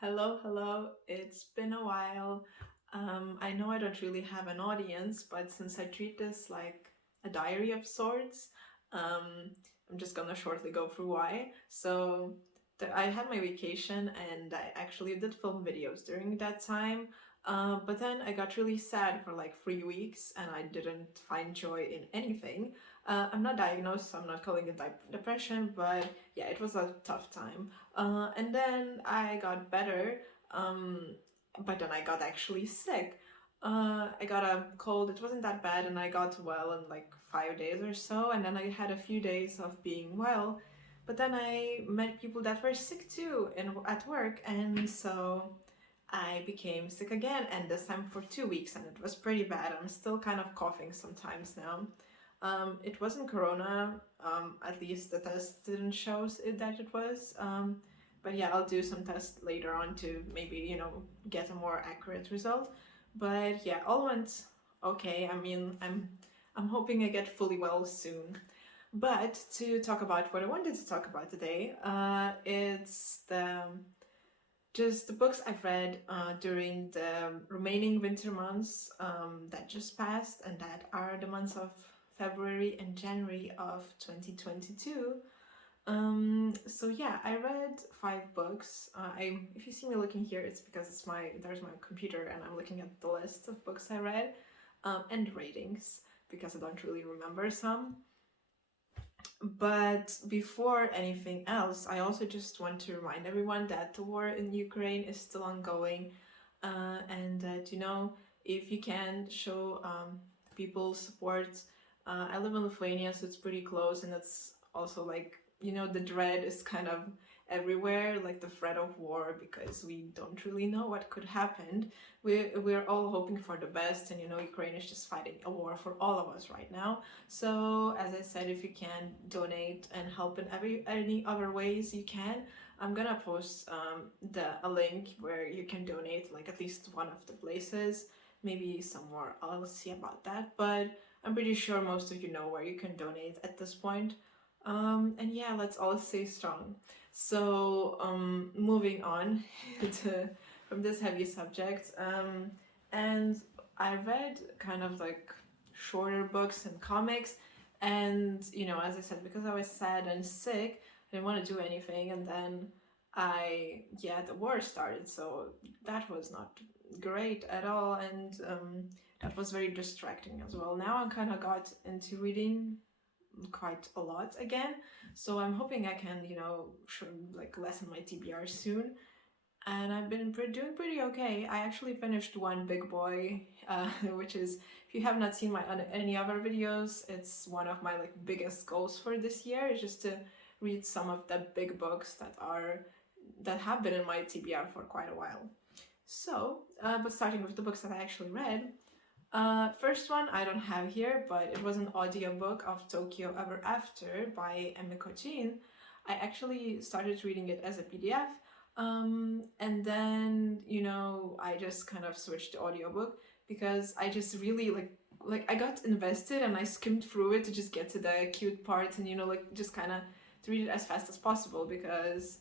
Hello, hello. It's been a while. I know I don't really have an audience, but since I treat this like a diary of sorts, um, I'm just gonna shortly go through why. I had my vacation and I actually did film videos during that time. But then I got really sad for like 3 weeks and I didn't find joy in anything. I'm not diagnosed, so I'm not calling it depression, but yeah, it was a tough time. And then I got better, um, but then I got actually sick. I got a cold, it wasn't that bad, and I got well in like 5 days or so, and then I had a few days of being well. But then I met people that were sick too at work, and so I became sick again, and this time for 2 weeks, and it was pretty bad. I'm still kind of coughing sometimes now. It wasn't corona, at least the test didn't show that it was. But yeah, I'll do some tests later on to maybe, get a more accurate result. But yeah, all went okay. I mean, I'm hoping I get fully well soon. But to talk about what I wanted to talk about today, it's just the books I've read during the remaining winter months that just passed, and that are the months of February and January of 2022. So yeah, I read 5 books. If you see me looking here, it's because there's my computer and I'm looking at the list of books I read, and ratings because I don't really remember some. But before anything else, I also just want to remind everyone that the war in Ukraine is still ongoing, and that, if you can show people support. I live in Lithuania, so it's pretty close, and it's also like, the dread is kind of everywhere, like the threat of war, because we don't really know what could happen. We're all hoping for the best, and Ukraine is just fighting a war for all of us right now. So as I said, if you can donate and help in any other ways you can, I'm gonna post a link where you can donate, like at least one of the places. Maybe some more. I'll see about that, but I'm pretty sure most of you know where you can donate at this point. And yeah, let's all stay strong. So moving on from this heavy subject, and I read kind of like shorter books and comics, and as I said, because I was sad and sick, I didn't want to do anything, and then the war started, so that was not great at all, and that was very distracting as well. Now I kind of got into reading quite a lot again, so I'm hoping I can, lessen my TBR soon. And I've been doing pretty okay. I actually finished one big boy, which is, if you have not seen my any other videos, it's one of my like biggest goals for this year, is just to read some of the big books that have been in my TBR for quite a while. So, but starting with the books that I actually read, first one I don't have here, but it was an audiobook of Tokyo Ever After by Emiko. I actually started reading it as a PDF, and then I just kind of switched to audiobook because I just really like I got invested and I skimmed through it to just get to the cute parts and like just kind of to read it as fast as possible because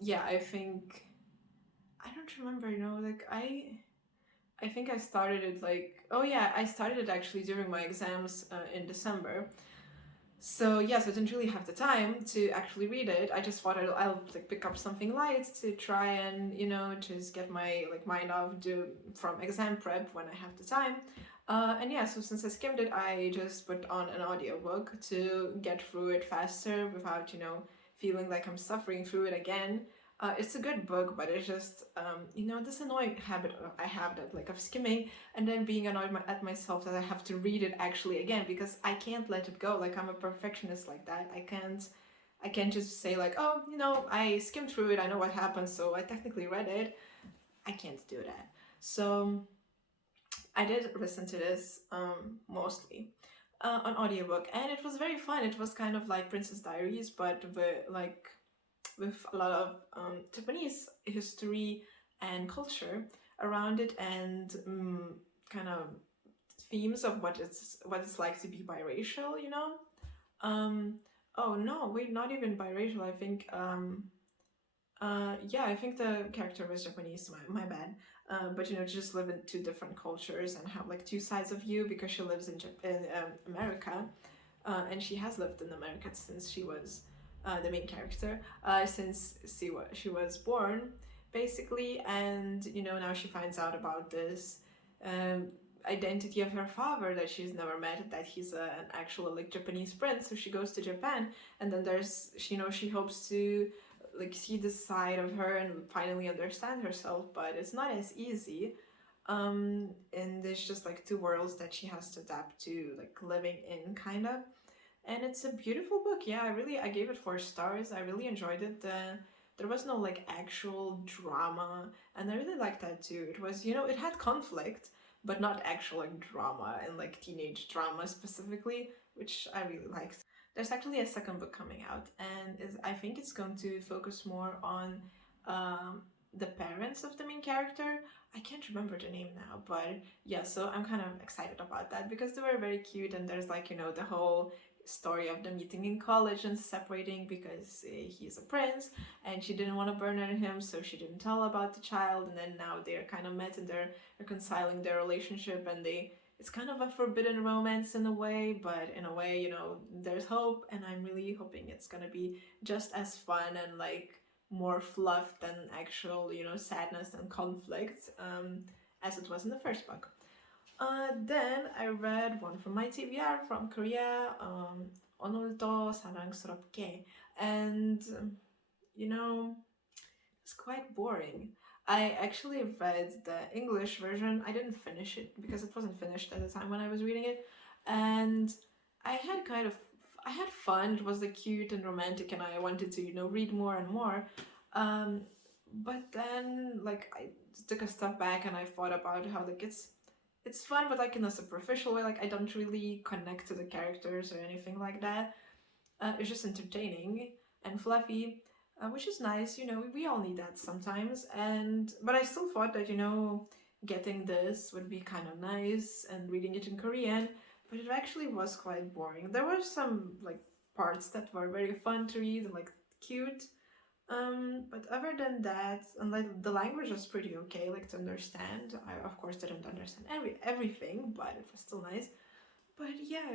yeah, I think I don't remember, like I think I started it like, oh yeah, I started it actually during my exams in December. So yes, I didn't really have the time to actually read it. I just thought I'll like pick up something light to try and just get my like mind off from exam prep when I have the time. And yeah, so since I skimmed it, I just put on an audiobook to get through it faster without feeling like I'm suffering through it again. It's a good book, but it's just this annoying habit I have that like of skimming and then being annoyed at myself that I have to read it actually again because I can't let it go. Like I'm a perfectionist like that. I can't just say like, oh, I skimmed through it, I know what happened, so I technically read it. I can't do that. So I did listen to this mostly on audiobook, and it was very fun. It was kind of like Princess Diaries, but with a lot of Japanese history and culture around it, and kind of themes of what it's like to be biracial. Oh no, wait, not even biracial. I think Yeah, I think the character was Japanese. My bad. But you know, just live in two different cultures and have like two sides of you because she lives in America, and she has lived in America since she was the main character, since she was born, basically. And you know, now she finds out about this um, identity of her father that she's never met, that he's an actual like Japanese prince. So she goes to Japan, and then there's you know she hopes to like see this side of her and finally understand herself, but it's not as easy. And there's just like two worlds that she has to adapt to, like living in kind of. And it's a beautiful book. Yeah, I gave it 4 stars. I really enjoyed it. There was no like actual drama, and I really liked that too. It was, you know, it had conflict, but not actual like drama and like teenage drama specifically, which I really liked. There's actually a second book coming out, and I think it's going to focus more on um, the parents of the main character. I can't remember the name now, but yeah, so I'm kind of excited about that because they were very cute, and there's like, you know, the whole story of them meeting in college and separating because he's a prince and she didn't want to burden him, so she didn't tell about the child. And then now they're kind of met and they're reconciling their relationship, and it's kind of a forbidden romance in a way, but in a way, you know, there's hope, and I'm really hoping it's gonna be just as fun and like more fluff than actual, you know, sadness and conflict as it was in the first book. Then I read one from my TBR from Korea, 오늘도 사랑스럽게, and you know, it's quite boring. I actually read the English version. I didn't finish it because it wasn't finished at the time when I was reading it, and I had kind of I had fun. It was like cute and romantic, and I wanted to, you know, read more and more. Um, but then like I took a step back and I thought about how like it's fun, but like in a superficial way. Like I don't really connect to the characters or anything like that. It's just entertaining and fluffy, which is nice. You know, we all need that sometimes. And but I still thought that, you know, getting this would be kind of nice and reading it in Korean, but it actually was quite boring. There were some like parts that were very fun to read and like cute. But other than that, and like the language was pretty okay, like to understand. I of course didn't understand everything, but it was still nice. But yeah,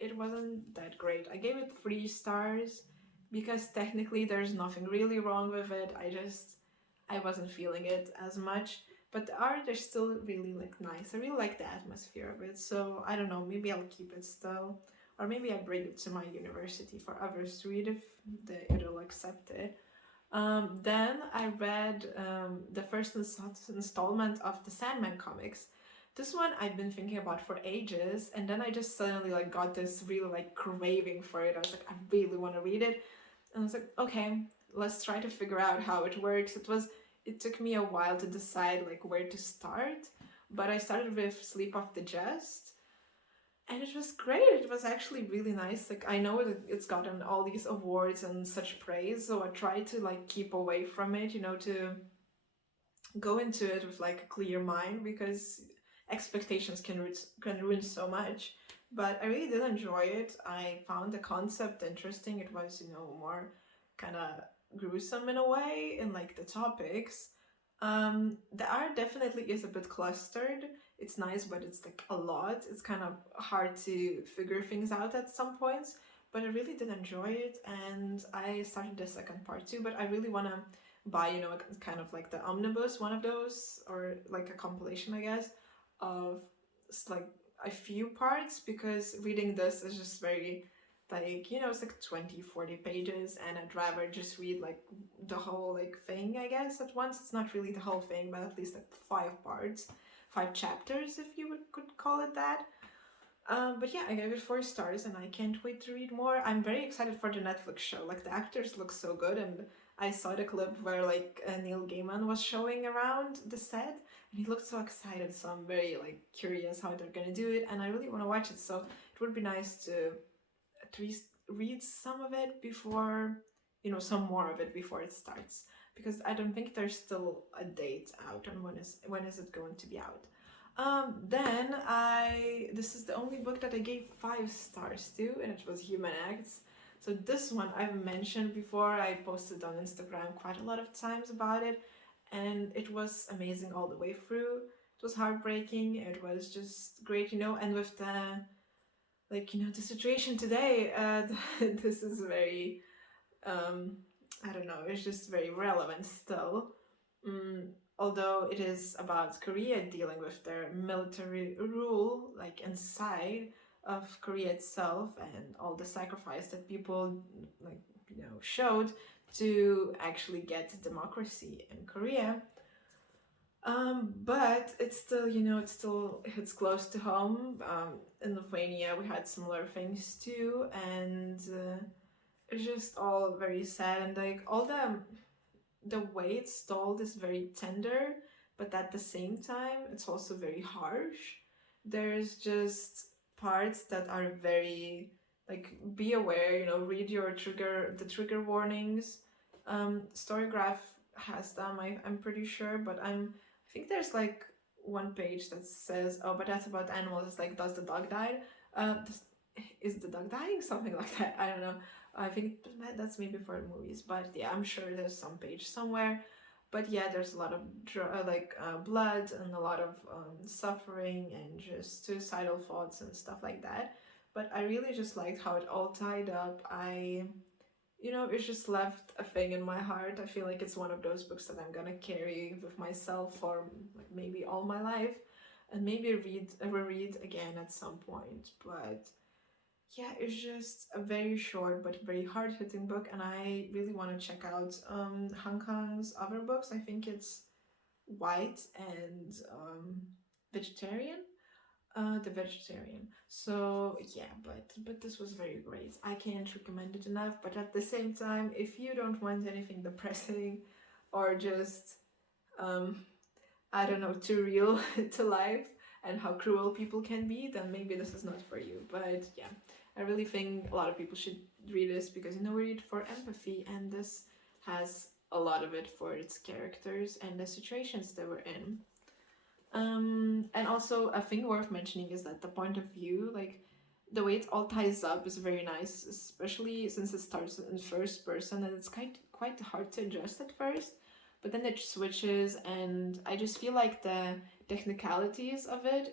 it wasn't that great. I gave it 3 stars because technically there's nothing really wrong with it. I wasn't feeling it as much. But the art is still really like nice. I really like the atmosphere of it. So I don't know, maybe I'll keep it still. Or maybe I bring it to my university for others to read if it'll accept it. Then I read the first installment of the Sandman comics. This one I've been thinking about for ages, and then I just suddenly like got this really like craving for it. I was like, I really want to read it, and I was like, okay, let's try to figure out how it works. It took me a while to decide like where to start, but I started with Sleep of the Just, and it was great. It was actually really nice. Like I know that it's gotten all these awards and such praise, so I tried to like keep away from it, you know, to go into it with like a clear mind because expectations can ruin so much. But I really did enjoy it. I found the concept interesting. It was, you know, more kind of gruesome in a way in like the topics. The art definitely is a bit clustered. It's nice, but it's like a lot. It's kind of hard to figure things out at some points. But I really did enjoy it, and I started the second part too. But I really want to buy, you know, kind of like the omnibus, one of those, or like a compilation, I guess, of like a few parts, because reading this is just very like, you know, it's like 20-40 pages, and I'd rather just read like the whole like thing, I guess, at once. It's not really the whole thing, but at least like 5 parts, 5 chapters, if you could call it that. But yeah, I gave it 4 stars, and I can't wait to read more. I'm very excited for the Netflix show. Like the actors look so good, and I saw the clip where like Neil Gaiman was showing around the set, and he looked so excited. So I'm very like curious how they're gonna do it, and I really want to watch it. So it would be nice to at least read some of it before, you know, some more of it before it starts, because I don't think there's still a date out on when is it going to be out. Then this is the only book that I gave 5 stars to, and it was Human Acts. So this one I've mentioned before. I posted on Instagram quite a lot of times about it, and it was amazing all the way through. It was heartbreaking. It was just great, and with the the situation today, this is very I don't know, it's just very relevant still. Although it is about Korea dealing with their military rule, like inside of Korea itself, and all the sacrifice that people showed to actually get democracy in Korea. But it's still, it's close to home. In Lithuania, we had similar things too, and it's just all very sad, and like all the way it's told is very tender, but at the same time it's also very harsh. There's just parts that are very like, be aware, read the trigger warnings. Storygraph has them, I'm pretty sure, but I think there's like one page that says, oh, but that's about animals. It's like, does the dog die? Is the dog dying? Something like that. I don't know. I think that's maybe for the movies, but yeah, I'm sure there's some page somewhere. But yeah, there's a lot of blood and a lot of suffering and just suicidal thoughts and stuff like that. But I really just liked how it all tied up. It just left a thing in my heart. I feel like it's one of those books that I'm gonna carry with myself for like maybe all my life, and maybe reread again at some point. But yeah, it's just a very short but very hard-hitting book, and I really want to check out Hong Kong's other books. I think it's White and Vegetarian. The Vegetarian. So yeah, but this was very great. I can't recommend it enough. But at the same time, if you don't want anything depressing, or just I don't know, too real to life and how cruel people can be, then maybe this is not for you. But yeah, I really think a lot of people should read this, because we read it for empathy, and this has a lot of it for its characters and the situations they were in. And also a thing worth mentioning is that the point of view, like the way it all ties up, is very nice, especially since it starts in first person, and it's quite hard to adjust at first, but then it switches, and I just feel like the technicalities of it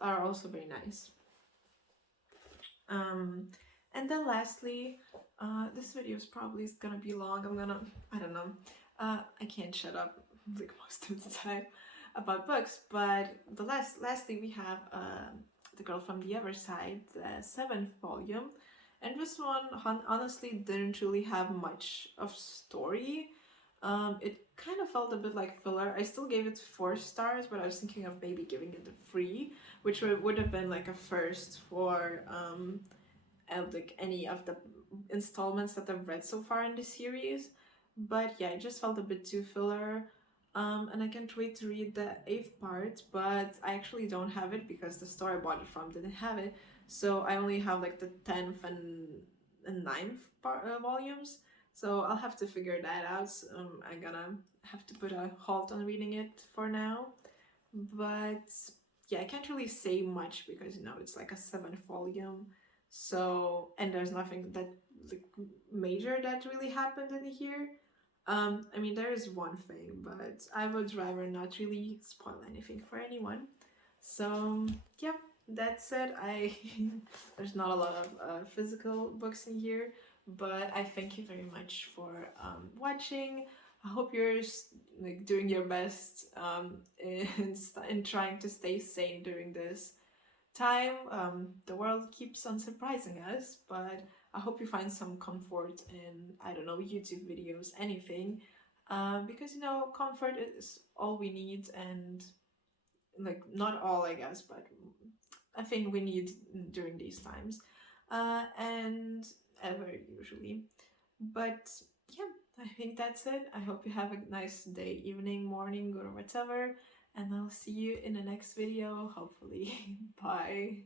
are also very nice. And then lastly, this video is probably gonna be long. I don't know, I can't shut up like most of the time about books, but lastly we have The Girl from the Other Side, the 7th volume, and this one honestly didn't really have much of story. It kind of felt a bit like filler. I still gave it 4 stars, but I was thinking of maybe giving it a 3, which would have been like a first for like any of the installments that I've read so far in the series. But yeah, it just felt a bit too filler. And I can't wait to read the 8th part, but I actually don't have it because the store I bought it from didn't have it. So I only have like the 10th and 9th volumes. So I'll have to figure that out. I'm gonna have to put a halt on reading it for now. But yeah, I can't really say much because it's like a 7th volume. So, and there's nothing that like major that really happened in here. I mean, there is one thing, but I would rather not really spoil anything for anyone. So yeah, that said, there's not a lot of physical books in here, but I thank you very much for watching. I hope you're like doing your best in trying to stay sane during this time. The world keeps on surprising us, but I hope you find some comfort in, I don't know, YouTube videos, anything, because comfort is all we need, and like not all, I guess, but I think we need during these times, and ever usually. But yeah, I think that's it. I hope you have a nice day, evening, morning, or whatever, and I'll see you in the next video, hopefully. Bye.